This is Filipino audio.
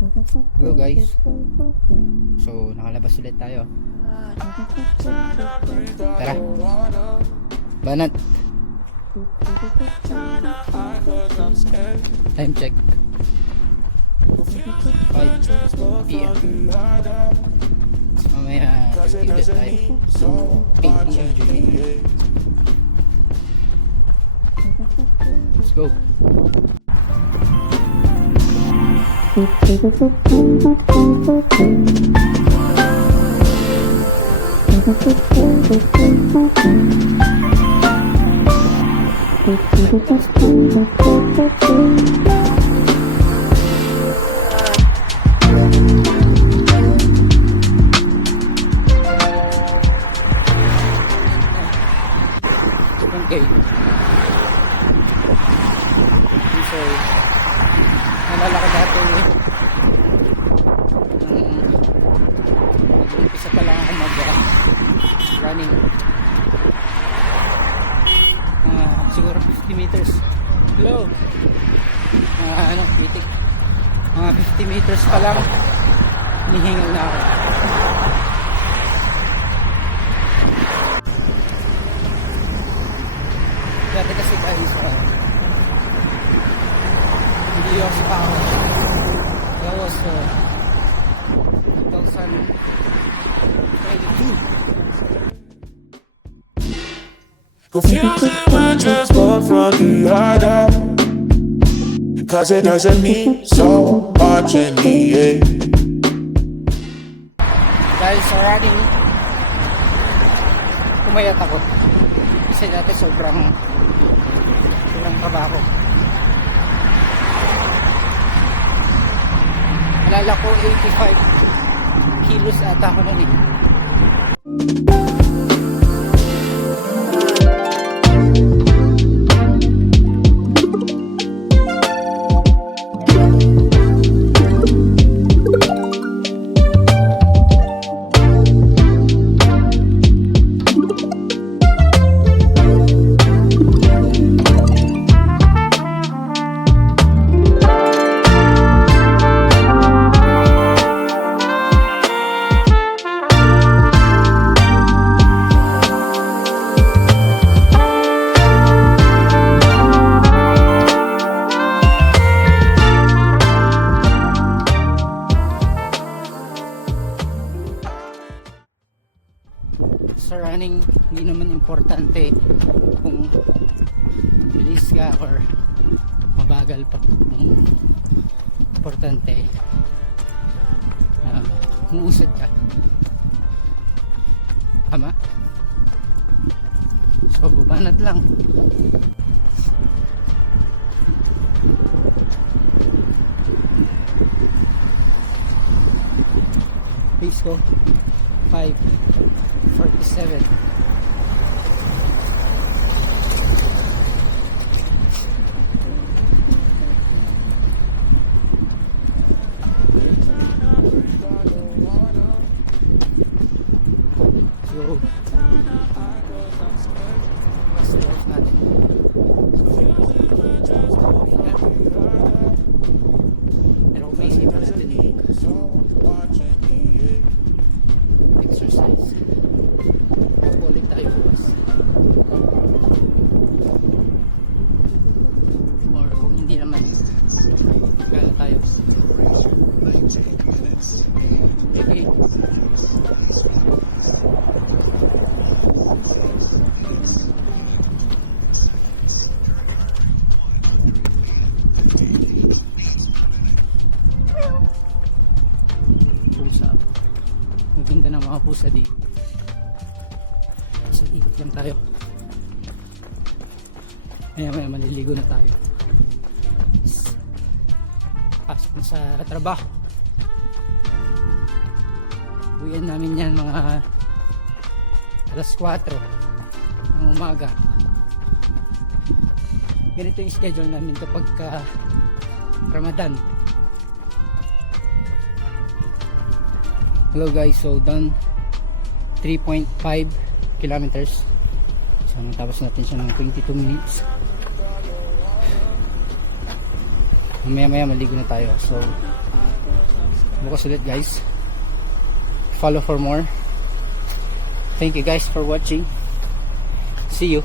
Hello guys. So nakalabas ulit tayo. Tara. Banat. Time check. 5 PM. Mamaya ulit tayo. 8 PM. Let's go. Okay. So, nalala ko dati umpisa pa lang ako running siguro 50 meters. Hello. Pitik. Mga 50 meters pa lang hinihingal na ako. Dati kasi guys hindi ako sa tao. That was 2022. Confusing my transport from the other, cause it doesn't mean so much in the end. Dahil sa running, pumayat ako. Kasi dati sobrang trabaho. Alala ko 85 kilos ata ako nun eh. Sa running, hindi naman importante kung bilis ka or mabagal pa. Importante umuusad ka. Tama? So, banat lang. Pace ko 5:47. So, mas off natin. Pero may isip natin exercise. Ulit tayo bukas. Or kung hindi naman, gano'n tayo. Okay. Pusa. Maganda ng mga pusa dito. So, ikot lang tayo. Maya maliligo na tayo. Pasok na sa trabaho. Uwian namin yan mga alas 4 ng umaga. Ganito yung schedule namin kapag Ramadan. Hello guys, so done 3.5 kilometers. So natapos natin siya ng 22 minutes. Mamaya maligo na tayo. So bukas ulit guys. Follow for more. Thank you guys for watching. See you.